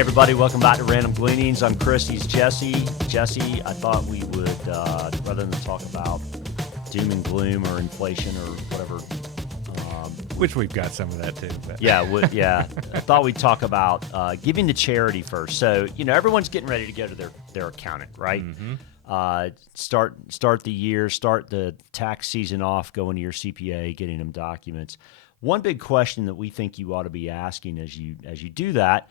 everybody, welcome back to Random Gleanings. I'm Chris, he's Jesse. Jesse, I thought we would, rather than talk about doom and gloom or inflation or whatever. Which we've got some of that too. But. Yeah, I thought we'd talk about giving to charity first. So, everyone's getting ready to go to their accountant, right? Mm-hmm. Start the year, start the tax season off, going to your CPA, getting them documents. One big question that we think you ought to be asking as you do that,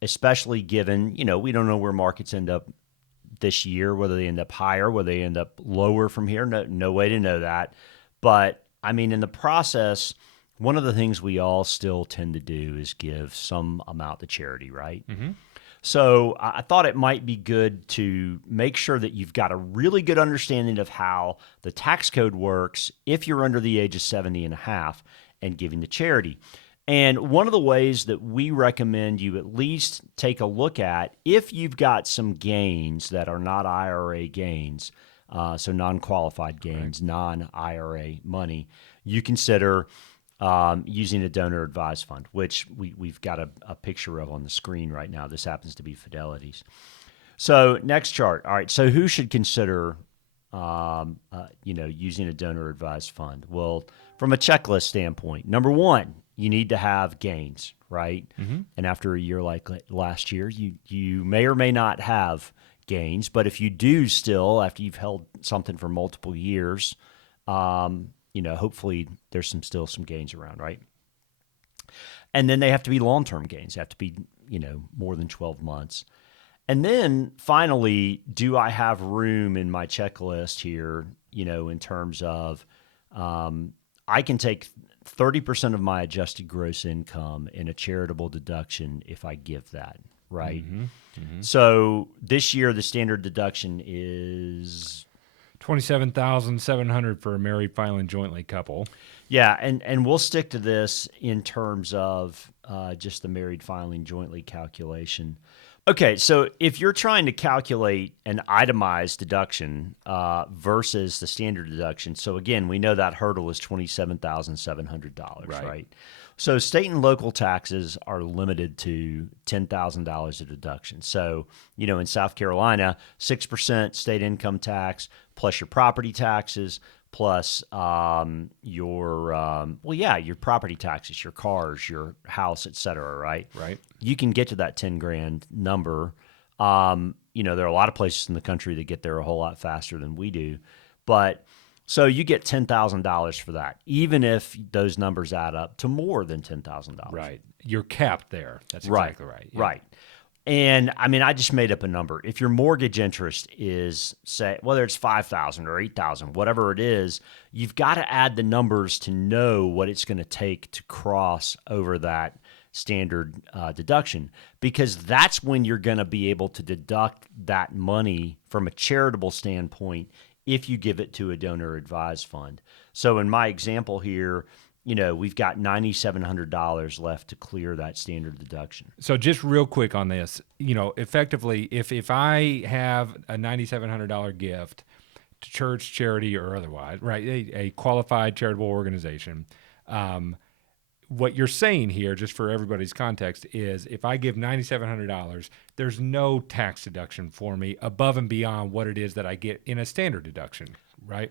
especially given, we don't know where markets end up this year, whether they end up higher, whether they end up lower from here. No way to know that. But in the process, one of the things we all still tend to do is give some amount to charity, right? Mm-hmm. So I thought it might be good to make sure that you've got a really good understanding of how the tax code works if you're under the age of 70 and a half and giving to charity. And one of the ways that we recommend you at least take a look at, if you've got some gains that are not IRA gains, so non-qualified gains, right, non-IRA money, you consider using a donor-advised fund, which we've got a picture of on the screen right now. This happens to be Fidelity's. So next chart. All right, so who should consider using a donor-advised fund? Well, from a checklist standpoint, number one, you need to have gains, right? Mm-hmm. And after a year like last year, you may or may not have gains, but if you do still, after you've held something for multiple years, hopefully there's still some gains around, right? And then they have to be long-term gains. They have to be, more than 12 months. And then finally, do I have room in my checklist here, in terms of I can take 30% of my adjusted gross income in a charitable deduction if I give that, right? Mm-hmm. Mm-hmm. So this year, the standard deduction is $27,700 for a married filing jointly couple. Yeah, and we'll stick to this in terms of just the married filing jointly calculation. Okay, so if you're trying to calculate an itemized deduction versus the standard deduction, so again, we know that hurdle is $27,700, right? So state and local taxes are limited to $10,000 of deduction. So, in South Carolina, 6% state income tax plus your property taxes plus your property taxes, your cars, your house, et cetera, right? Right. You can get to that 10 grand number. There are a lot of places in the country that get there a whole lot faster than we do. But so you get $10,000 for that, even if those numbers add up to more than $10,000. Right. You're capped there. That's exactly right. Yeah. Right. And I just made up a number. If your mortgage interest is, say, whether it's $5,000 or $8,000, whatever it is, you've got to add the numbers to know what it's going to take to cross over that standard deduction, because that's when you're going to be able to deduct that money from a charitable standpoint if you give it to a donor-advised fund. So in my example here, we've got $9,700 left to clear that standard deduction. So just real quick on this, effectively, if I have a $9,700 gift to church, charity, or otherwise, right, a qualified charitable organization, what you're saying here, just for everybody's context, is if I give $9,700, there's no tax deduction for me above and beyond what it is that I get in a standard deduction, right?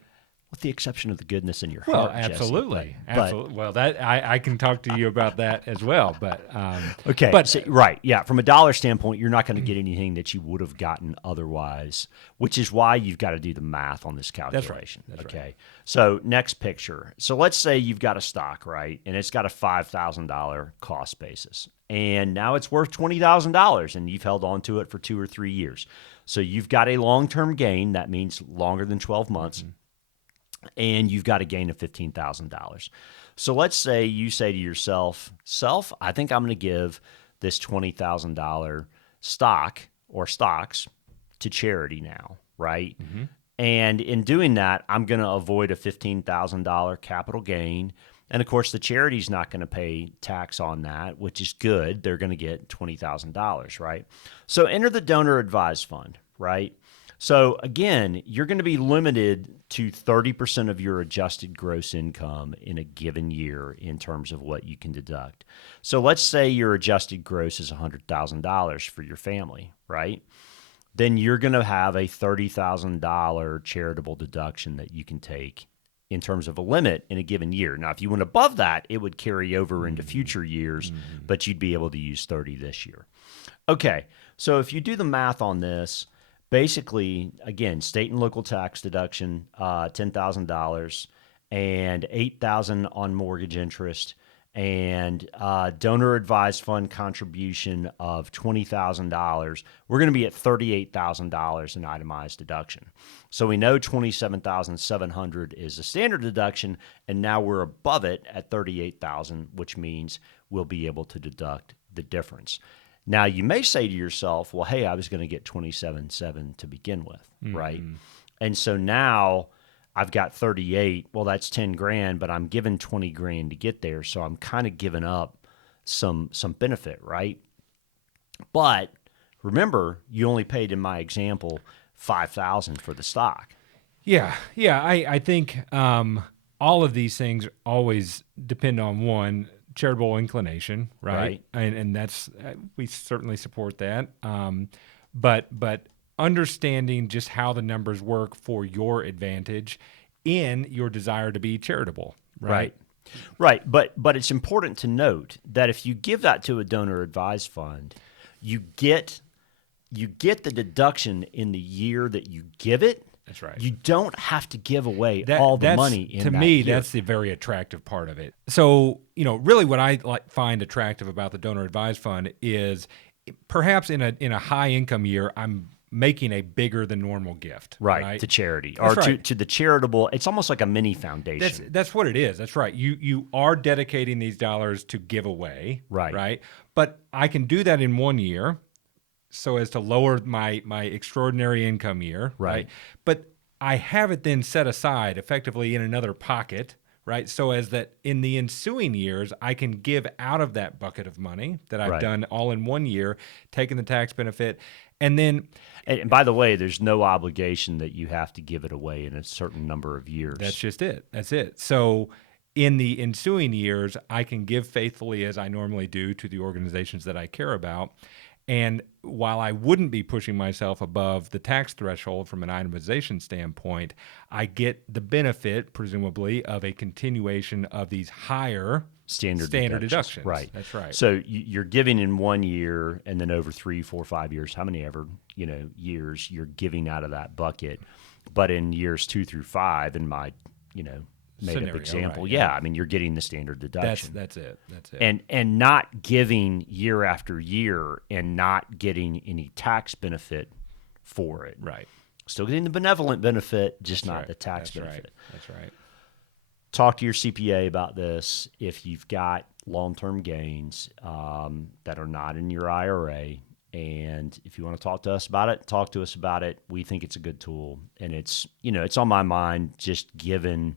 With the exception of the goodness in your well, heart, absolutely, Jesse, absolutely. Well, that I can talk to you about that as well. But okay, but right, yeah. From a dollar standpoint, you're not going to get anything that you would have gotten otherwise, which is why you've got to do the math on this calculation. That's right. Okay. So next picture. So let's say you've got a stock, right, and it's got a $5,000 cost basis, and now it's worth $20,000, and you've held on to it for 2 or 3 years. So you've got a long-term gain. That means longer than 12 months. Mm-hmm. And you've got a gain of $15,000. So let's say you say to yourself, I think I'm going to give this $20,000 stock or stocks to charity now, right? Mm-hmm. And in doing that, I'm going to avoid a $15,000 capital gain. And of course, the charity's not going to pay tax on that, which is good. They're going to get $20,000, right? So enter the donor advised fund, right? So again, you're going to be limited to 30% of your adjusted gross income in a given year in terms of what you can deduct. So let's say your adjusted gross is $100,000 for your family, right? Then you're going to have a $30,000 charitable deduction that you can take in terms of a limit in a given year. Now, if you went above that, it would carry over into future years, but you'd be able to use 30 this year. Okay, so if you do the math on this, basically, again, state and local tax deduction, $10,000, and $8,000 on mortgage interest, and donor advised fund contribution of $20,000, we're going to be at $38,000 in itemized deduction. So we know $27,700 is the standard deduction, and now we're above it at $38,000, which means we'll be able to deduct the difference. Now, you may say to yourself, well, hey, I was going to get $27,700 to begin with, right? And so now I've got 38. Well, that's 10 grand, but I'm given 20 grand to get there. So I'm kind of giving up some benefit, right? But remember, you only paid in my example $5,000 for the stock. Yeah. I think all of these things always depend on one, charitable inclination, right? And that's we certainly support that. But understanding just how the numbers work for your advantage in your desire to be charitable, right? Right. But it's important to note that if you give that to a donor advised fund, you get the deduction in the year that you give it. That's right. You don't have to give away all the money in to that me, year. that's the very attractive part of it. So, really what I find attractive about the donor advised fund is perhaps in a high income year, I'm making a bigger than normal gift. Right. To charity That's or right. to the charitable. It's almost like a mini foundation. That's what it is. That's right. You are dedicating these dollars to give away. Right. But I can do that in 1 year, so as to lower my extraordinary income year, right? But I have it then set aside effectively in another pocket, right? So as that in the ensuing years, I can give out of that bucket of money that I've done all in 1 year, taking the tax benefit, and then... And by the way, there's no obligation that you have to give it away in a certain number of years. That's just it. That's it. So in the ensuing years, I can give faithfully as I normally do to the organizations that I care about. And while I wouldn't be pushing myself above the tax threshold from an itemization standpoint, I get the benefit, presumably, of a continuation of these higher standard deductions. Right. That's right. So you're giving in 1 year, and then over 3, 4, 5 years, how many ever years you're giving out of that bucket. But in years 2 through 5, in my made up example, I mean, you're getting the standard deduction. That's it. And not giving year after year and not getting any tax benefit for it. Right. Still getting the benevolent benefit, just not the tax benefit. That's right. Talk to your CPA about this. If you've got long-term gains that are not in your IRA, and if you want to talk to us about it, talk to us about it. We think it's a good tool, and it's on my mind just given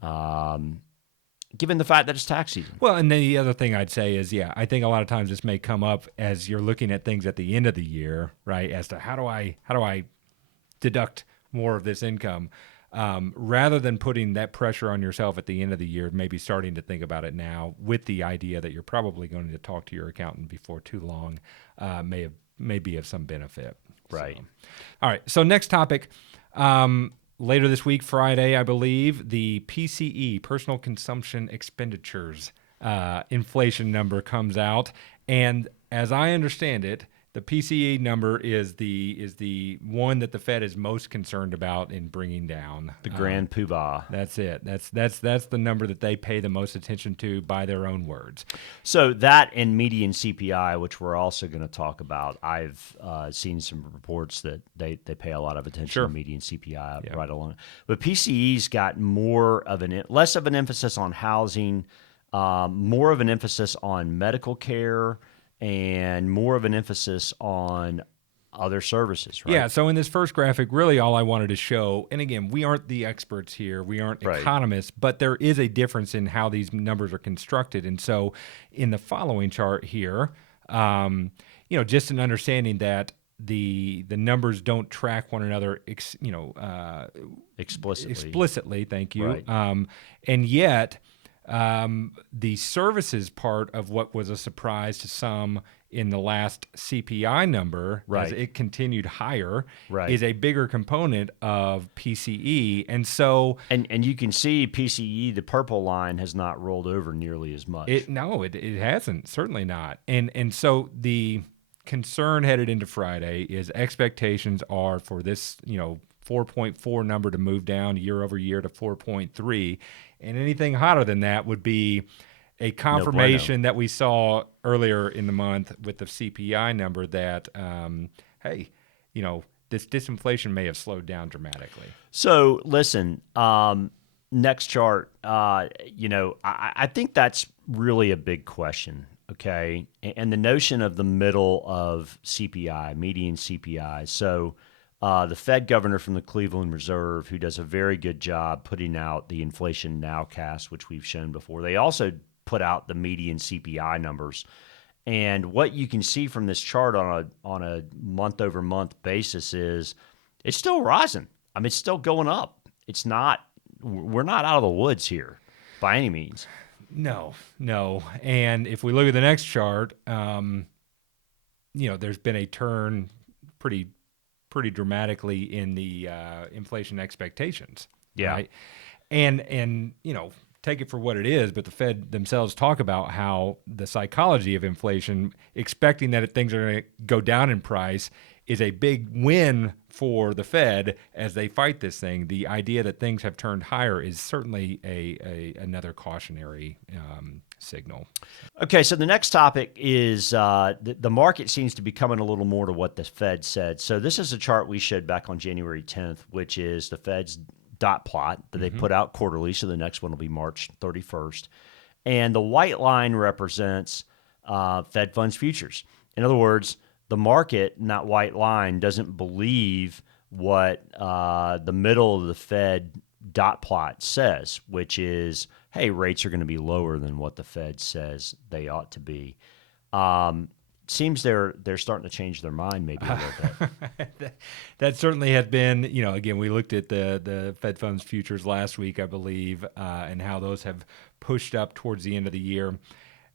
the fact that it's tax season. Well, and then the other thing I'd say is, I think a lot of times this may come up as you're looking at things at the end of the year, right? As to how do I deduct more of this income, rather than putting that pressure on yourself at the end of the year, maybe starting to think about it now with the idea that you're probably going to talk to your accountant before too long, may be of some benefit. Right. So. All right. So next topic. Later this week, Friday, I believe, the PCE, Personal Consumption Expenditures inflation number comes out. And as I understand it, the PCE number is the one that the Fed is most concerned about in bringing down. The grand poobah. That's it. That's the number that they pay the most attention to by their own words. So that and median CPI, which we're also going to talk about, I've seen some reports that they pay a lot of attention to median CPI right along. But PCE's got less of an emphasis on housing, more of an emphasis on medical care, and more of an emphasis on other services, right? Yeah, so in this first graphic, really all I wanted to show, and again, we aren't the experts here, we aren't economists, but there is a difference in how these numbers are constructed. And so in the following chart here, just an understanding that the numbers don't track one another, explicitly. Thank you. Right. And yet, the services part of what was a surprise to some in the last CPI number, Right. as it continued higher, Right. is a bigger component of PCE. And so, And you can see PCE, the purple line, has not rolled over nearly as much. it hasn't, certainly not. And so the concern headed into Friday is expectations are for this, 4.4 number to move down year over year to 4.3, and anything hotter than that would be a confirmation that we saw earlier in the month with the CPI number that, hey, this disinflation may have slowed down dramatically. So listen, next chart. I think that's really a big question. Okay, and the notion of the middle of CPI, median CPI. So the Fed governor from the Cleveland Reserve, who does a very good job putting out the inflation nowcast, which we've shown before. They also put out the median CPI numbers. And what you can see from this chart on a month-over-month basis is it's still rising. I mean, it's still going up. We're not out of the woods here by any means. No. And if we look at the next chart, there's been a turn pretty dramatically in the inflation expectations. Yeah. Right? And take it for what it is, but the Fed themselves talk about how the psychology of inflation, expecting that things are going to go down in price, is a big win for the Fed as they fight this thing. The idea that things have turned higher is certainly another cautionary signal. Okay, so the next topic is the market seems to be coming a little more to what the Fed said. So this is a chart we showed back on January 10th, which is the Fed's dot plot that they put out quarterly. So the next one will be March 31st. And the white line represents Fed funds futures. In other words, the market in that white line doesn't believe what the middle of the Fed dot plot says, which is, hey, rates are going to be lower than what the Fed says they ought to be. Seems they're starting to change their mind maybe a little bit. That certainly has been, again, we looked at the Fed funds futures last week, I believe, and how those have pushed up towards the end of the year.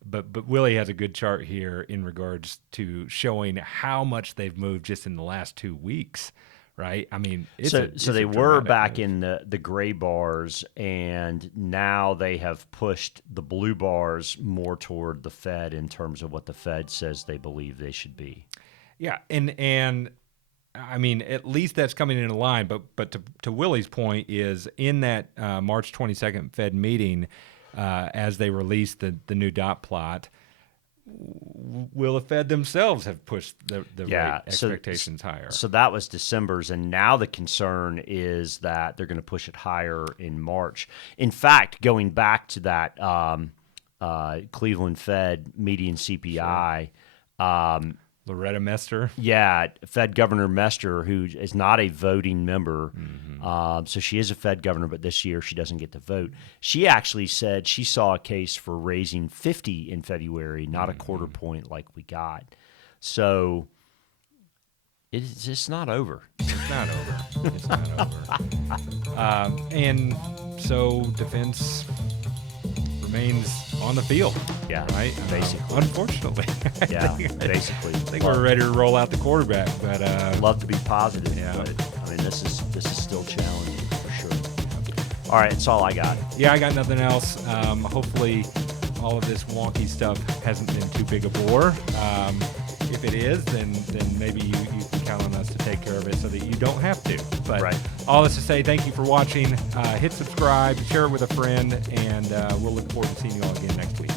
But Willie has a good chart here in regards to showing how much they've moved just in the last 2 weeks, right? I mean, so they were back in the gray bars, and now they have pushed the blue bars more toward the Fed in terms of what the Fed says they believe they should be. Yeah, and I mean, at least that's coming into line. But to Willie's point is in that March 22nd Fed meeting, as they released the new dot plot, will the Fed themselves have pushed the rate expectations higher? So that was December's, and now the concern is that they're going to push it higher in March. In fact, going back to that Cleveland Fed median CPI, Loretta Mester? Yeah, Fed Governor Mester, who is not a voting member. So she is a Fed governor, but this year she doesn't get to vote. She actually said she saw a case for raising 50 in February, not a quarter point like we got. So it's just not over. It's not over. It's not over. And so defense remains on the field. Yeah, right? Basically. Unfortunately. Yeah, basically. I think we're ready to roll out the quarterback, but love to be positive, but I mean this is still challenging for sure. All right, that's all I got. Yeah, I got nothing else. Hopefully all of this wonky stuff hasn't been too big a bore. If it is, then maybe you can count on us to take care of it so that you don't have to. But all this to say, thank you for watching. Hit subscribe, share it with a friend, and we'll look forward to seeing you all again next week.